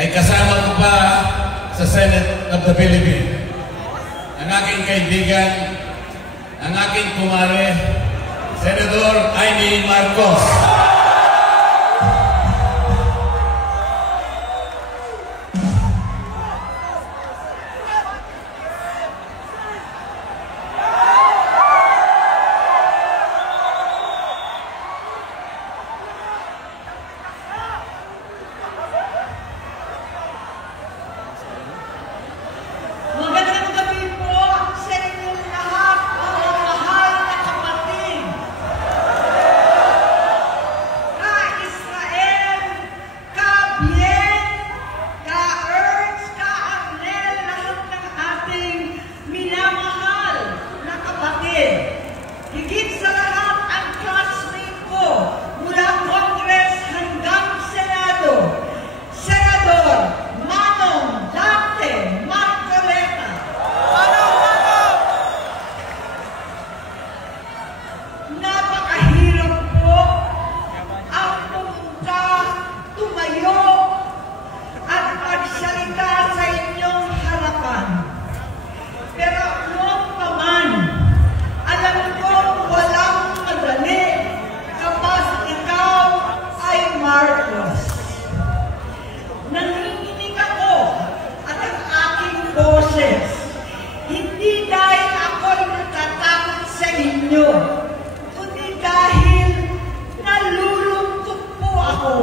ay kasama ko pa sa Senate of the Philippines. Ang aking kaibigan, ang aking kumare, Senador Amy Marcos. Hindi dahil ako'y natatakot sa inyo, kundi dahil nalulungkot po ako.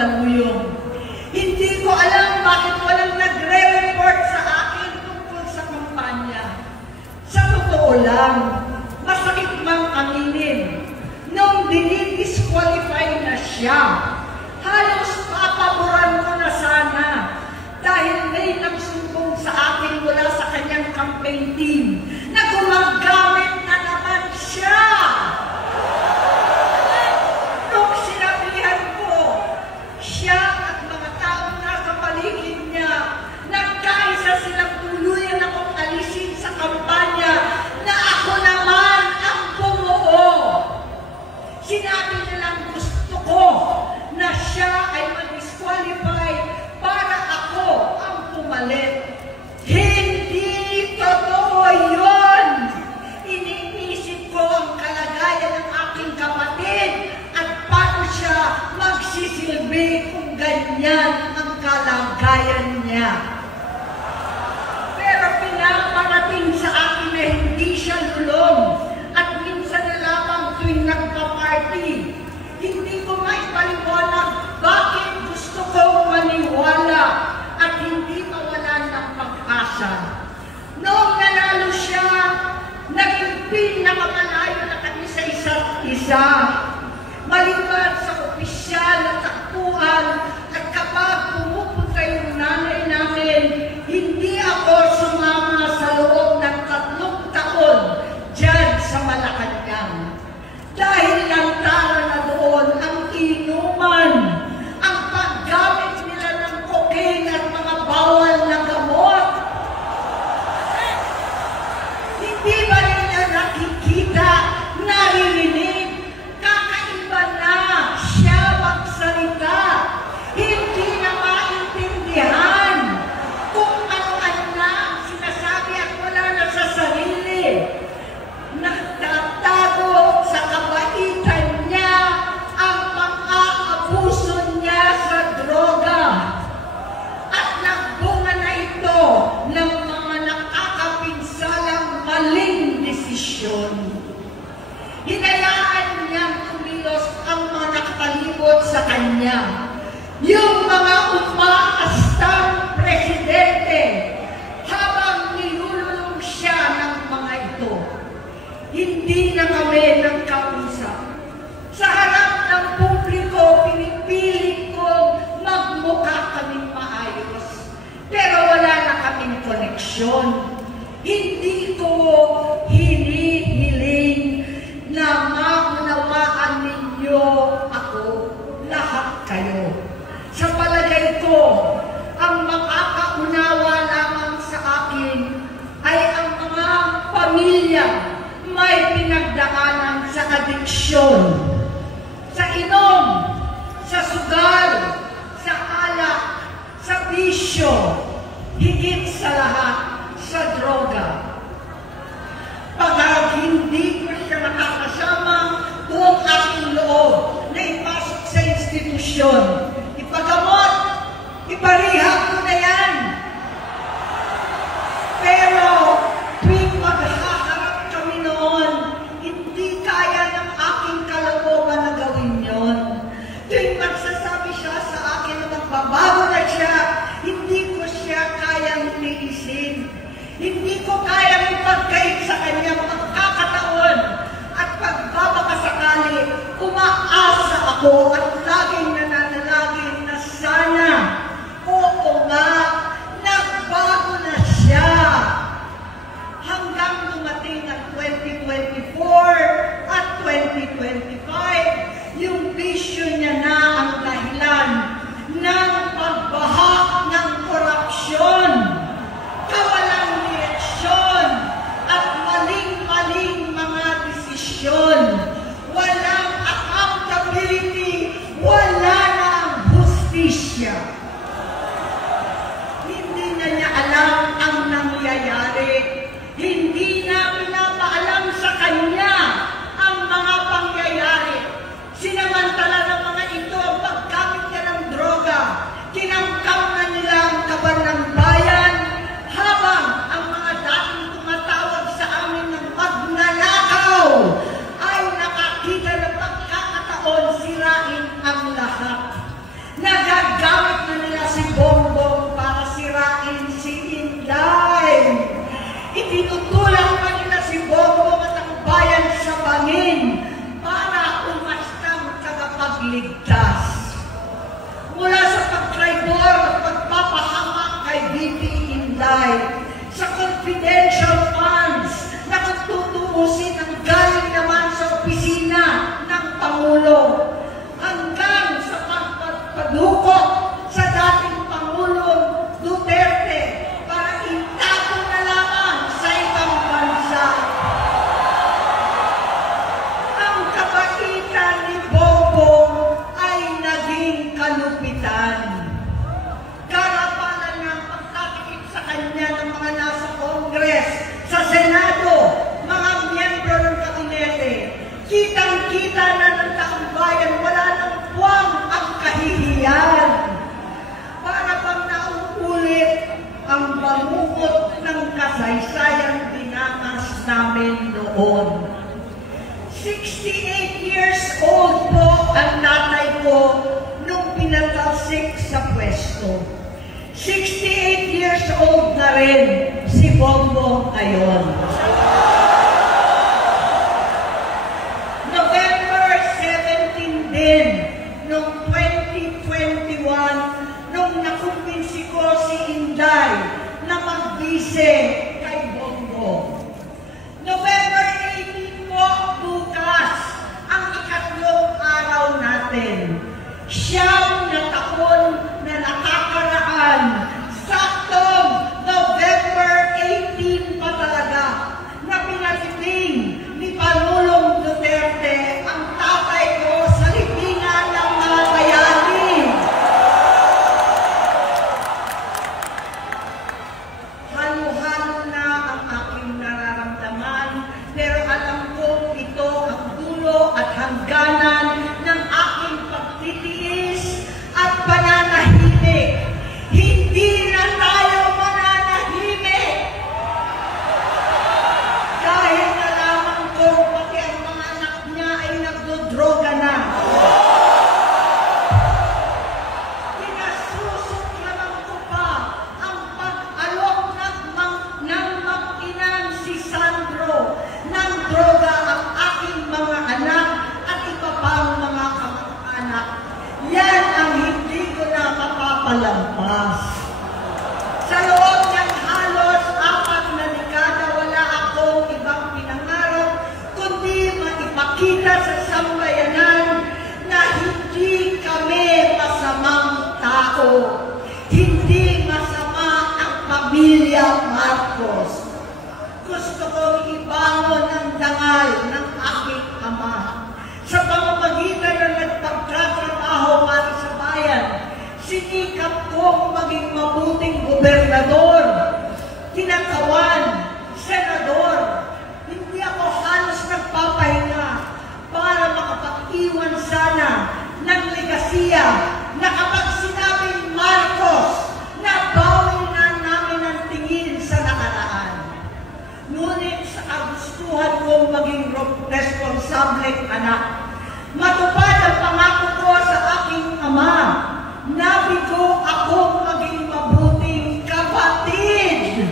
Mandaluyong. Hindi ko alam bakit walang nagre-report sa akin tungkol sa kampanya. Sa totoo lang, masakit mang aminin, nung dinidisqualify na siya, halos papaboran ko na sana dahil may nagsumbong sa akin mula sa kanyang campaign team na gumagamit na naman siya. Nung sinabihan ko, siya at mga taong nasa paligid niya, nagkaisa silang tuluyan akong alisin sa kampanya na ako naman ang bumuo. Sinabi nilang gusto ko na siya ay mag-disqualify para ako ang pumalit. Hindi totoo yun! Iniisip ko ang kalagayan ng aking kapatid at paano siya magsisilbi kung ganyan ang kalagayan niya. Pero pinaparating sa akin na hindi siya lulong at minsan na lamang tuwing nagpa-party. Hindi ko maipaliwanag bakit gusto kong maniwala at hindi mawalan ng pag-asa. Noong nanalo siya, naging pinakamalayo na kami sa isa't isa. Maliban sa opisyal na takbuhan at kapag pumupunta yung nanay namin, hindi ako sumama sa loob ng 3 taon dyan sa Malacanang. Dahil lantaran na doon ang inuman, ang paggamit nila ng cocaine at mga bawal na gamot. Hindi ba nila nakikita, naririnig, kakaiba na siya magsalita, hindi na maintindihan kung ano-ano na sinasabi at wala na sa sarili. Nagtatago sa kabaitan niya ang pang-aabuso niya sa droga. At nagbunga na ito ng mga nakakapinsalang maling desisyon. Hinayaan niyang kumilos ang mga nakatalibot sa kanya. Yung mga umaastang presidente habang nilululong siya ng mga ito. Hindi na kami nagkausap. Sa harap ng publiko, pinipilit kong magmukha kaming maayos. Pero wala na kaming koneksyon. Hindi ko hinihiling na maunawaan ninyo ako, lahat kayo. Sa palagay ko, ang makakaunawa lamang sa akin ay ang mga pamilya may pinagdaanan sa adiksyon, sa inom, sa sugal, sa alak, sa bisyo, higit sa lahat, sa droga. Pagkat hindi ko siya nakakasama kung aking loob na ipasok sa institusyon, ipagamot, iparihab ko na yan. Pero tuwing maghaharap kami noon, hindi kaya ng aking kalooban na gawin yon. Tuwing magsasabi siya sa akin na magbabago na siya, hindi ko siya kayang iniisin. Hindi ko kayang ipagkait sa kanya magkakataon at pagbabakasakali, umaasa ako at laging nananalangin na sana, oo nga, nagbago na siya. Hanggang dumating ang 2024 at 2025, yung bisyo niya na ang dahilan ng pagbahak ng korupsyon, kawalang direksyon, at maling-maling mga desisyon. Walang accountability, wala ligtas. Mula sa pagtraidor at pagpapahamak kay VP Inday, sa confidential funds na kung tutuusin ang galing naman sa opisina ng Pangulo, hanggang sa pagpadukot sa dating Pangulong Duterte para itago na lamang sa ibang bansa. Ang kabaitan ni Bongbong ay naging kalupitan. Karapalan ng pagtatakip sa kanya ng mga nasa Congress, sa Senado, mga miyembro ng kabinete. Kitang-kita na ng taong bayan, wala nang puwang ang kahihiyan. Para bang nauulit ang bangungot ng kasaysayang dinanas namin noon. 68 years old po ang tatay ko nung pinatalsik sa pwesto. 68 years old na rin si Bongbong ngayon. November 17 din, noong 2021, nung nakumbinsi ko si Inday na magbise kay Bongbong. November 18 po, bukas, ang ikatlong araw natin. Siyam na taon na nakakaraan, saktong November 18 pa talaga, na pinatiting ni Pangulong Duterte ang tatay ko sa libingan ng mga bayani. Halo-halo na ang aking nararamdaman, pero alam kong ito ang dulo at hangganan ng aking pagtitiis at pananahimik. Hindi na tayo mananahimik! Dahil nalaman ko pati ang mga anak niya ay nagdodroga na. Pinasusuklaman ko pa ang pag-alok ng mag-inang si Sandro ng droga ang aking mga anak at iba pang mga kamag-anak. Yan ang hindi ko na mapapalampas. Sa loob ng halos 4 na dekada, wala akong ibang pinangarap kundi maipakita sa sambayanan na hindi kami masamang tao. Hindi masama ang pamilya Marcos. Gusto kong ibangon ang dangal ng aking ama. Sa pamamagitan ng nagpagtatrabaho para sa bayan, sinikap kong maging mabuting gobernador, tinakawan, senador. Hindi ako halos nagpapahinga para makapag-iwan sana ng legasiya na kapag sinabing Marcos, nabawi na namin ang tingin sa nakaraan. Ngunit sa kagustuhan kong maging responsableng anak, matupad ang pangako ko sa aking ama, nabigo akong maging mabuting kapatid.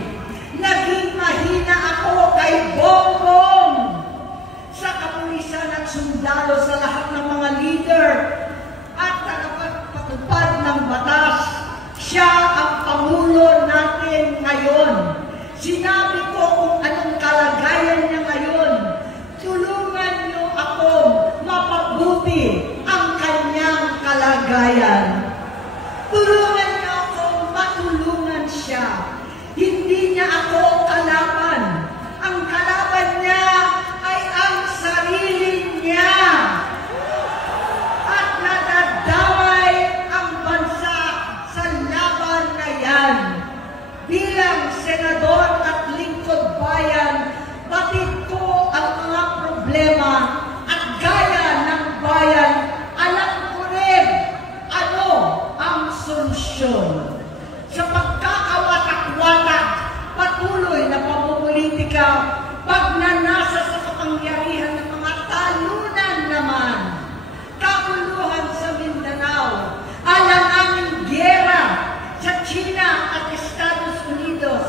Naging mahina ako kay Bongbong. Sa kapulisan at sundalo, sa lahat ng mga leader at tagapagpatupad ng batas, siya ang Pangulo natin ngayon. Sinabi ko kung anong kalagayan niya ngayon. Tulungan niyo akong mapabuti ang kanyang kalagayan. Tulungan niyo akong matulungan siya. Hindi niya ako kalaban. Ang kalaban niya ay ang sarili niya. At nadadamay ang bansa sa laban na yan. Bilang senador at lingkod bayan, batid ko ang mga problema at gaya ng bayan, alam ko rin ano ang solusyon. Sa pagkakawatak-watak, patuloy na pamumulitika, pagnanasa sa kapangyarihan ng mga talunan naman, kaguluhan sa Mindanao, alanganing giyera sa China at Estados Unidos,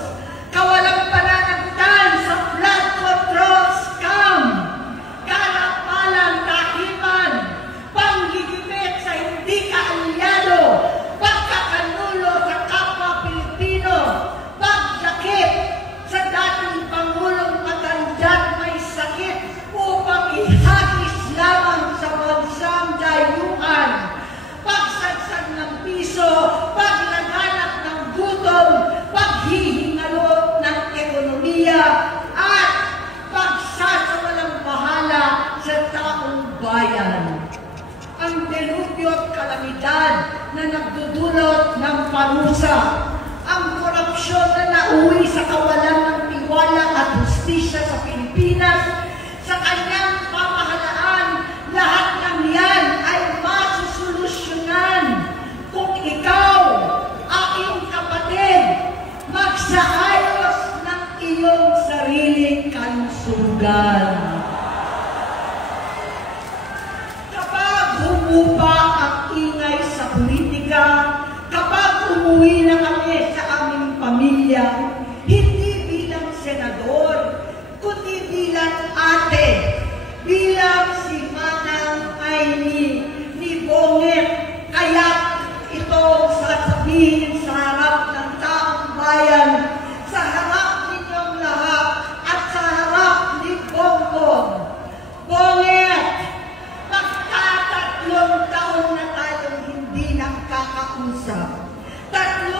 parusa. Ang korupsyon na nauwi sa kawalan ng tiwala at hustisya sa Pilipinas, sa kanyang pamahalaan, lahat ng yan ay masusolusyonan kung ikaw, aking kapatid, magsaayos ng iyong sariling kalusugan. Kapag humupa ang ingay sa politika, kapag umuwi na kami sa aming pamilya, hindi bilang senador, kundi bilang ate, bilang si Manang Aimee ni Bonget, kaya ito sasabihin sa harap ng taong bayan, sa harap ninyong lahat, at sa harap ni Bongbong. Bonget, magtatatlong taon na tayong hindi nakakausap. 3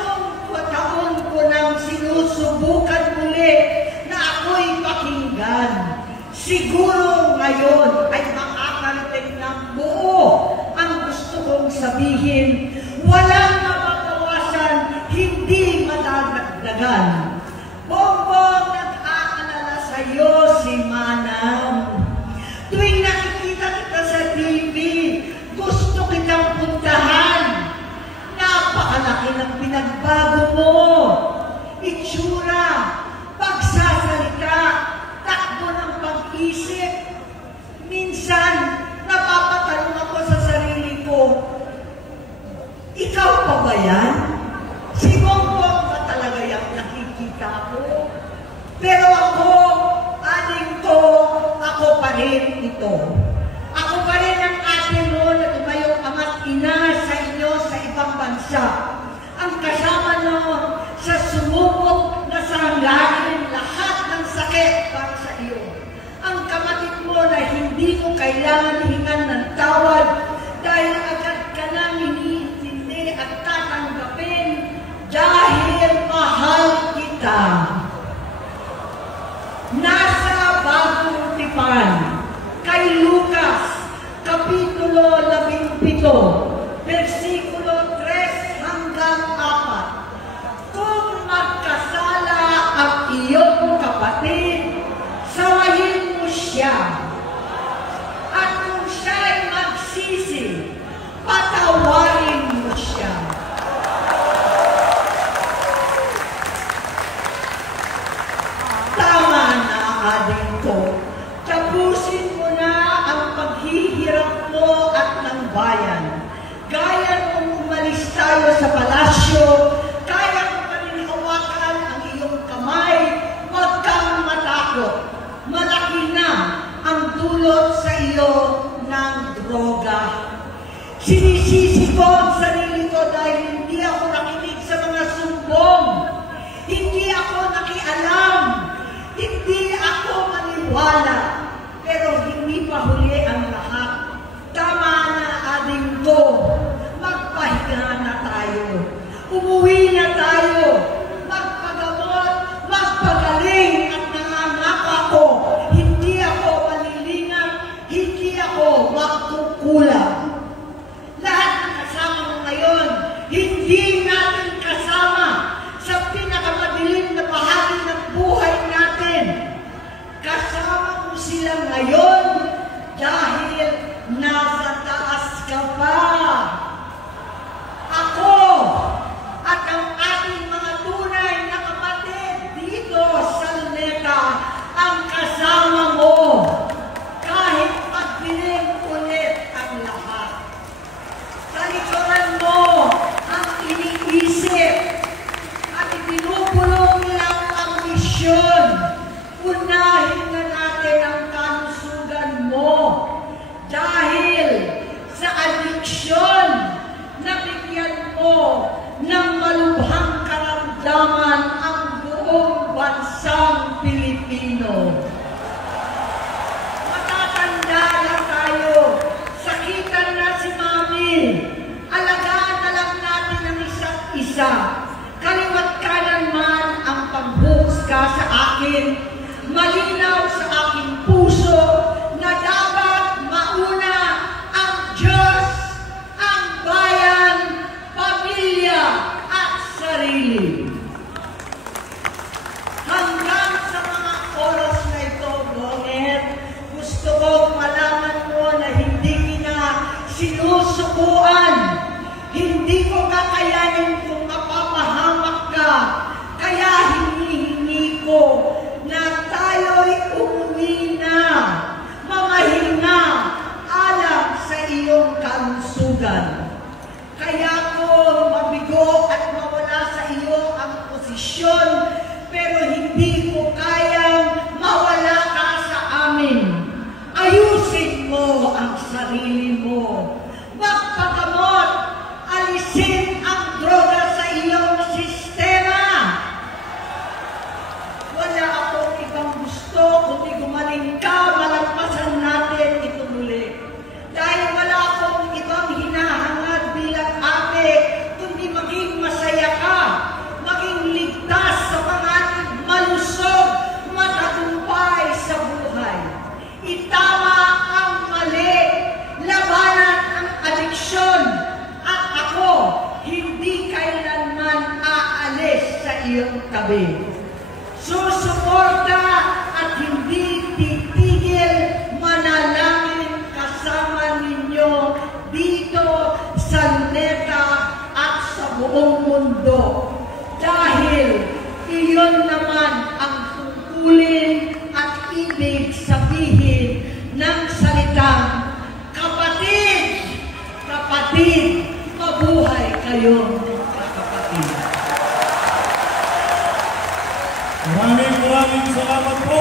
taon ko nang sinusubukan muli na ako'y pakinggan. Siguro ngayon ay makakarating ng buo ang gusto kong sabihin. Walang mababawasan, hindi madadagdagan. Bongbong, nag-aalala sa'yo si Manang. Tuwing nakikita kita sa TV, gusto kitang puntahan. Napakalaki ng pinagbago mo. Itsura, pagsasalita, takbo ng pag-isip. Minsan, napapatanong ako sa sarili ko, ikaw pa ba yan? Si Bongbong ba talaga yung nakikita ko? Pero ako, aling ko, ako pa rin ito. Ako pa rin ang ate mo na tumayong ama't ina sa inyo sa ibang bansa. Ang kasama nyo sa sumubok na sanglain lahat ng sakit para sa iyo. Ang kapatid mo na hindi mo kailangan hingan ng tawad dahil agad ka nang iniintindi at tatanggapin dahil mahal kita. Nasa Bagong Tipan, kay Lucas, Kapitulo 17, versikulo 3 hanggang 4. Kung magkasala ang iyong kapatid, sawayin mo siya. At kung siya'y magsisi, patawarin mo siya. Tama na, ading ko. Tapusin mo na ang paghihirap mo at ng bayan. Gaya nung umalis tayo sa palasyo, kaya mo pa rin hawakan ang iyong kamay, huwag kang matakot. Malaki na ang dulot sa iyo ng droga. Sinisisi ko ang sarili ko dahil hindi ako nakinig sa mga sumbong. Hindi ako nakialam. Hindi ako maniwala. Pero hindi pa huli ang lahat. Tama na, ading ko. Magpahinga na tayo. Umuwi na tayo. Magpagamot, magpagaling at nangangako ako. Hindi ako malilingan, hindi ako magkukulang. Lahat ng kasama mo ngayon, hindi natin kasama sa pinakamadilim na bahagi ng buhay natin. Kasama mo sila ngayon dahil nasa taas ka pa. Ako at ang ating mga tunay na kapatid dito sa Luneta ang kasama mo kahit magdilim ulit ang lahat. Sa likuran mo ang iniisip at ibinubulong lang ang misyon. Unahin na natin ang kalusugan mo dahil sa adiksyon na bigyan mo ng malubhang karamdaman ang buong bansang Pilipino. Matatanda na tayo, sakitan na si Mami, alagaan na lang natin ang isa't isa. Kaliwat kanan man ang panghuhusga sa akin, malinaw sa aking puso na dapat mauna ang Diyos, ang bayan, pamilya at tabi. Susuporta at hindi titigil manalangin kasama ninyo dito sa NETA at sa buong mundo. Dahil iyon naman ang tungkulin at ibig sabihin ng salitang kapatid, kapatid, mabuhay kayo, kapatid. Maraming salamat po.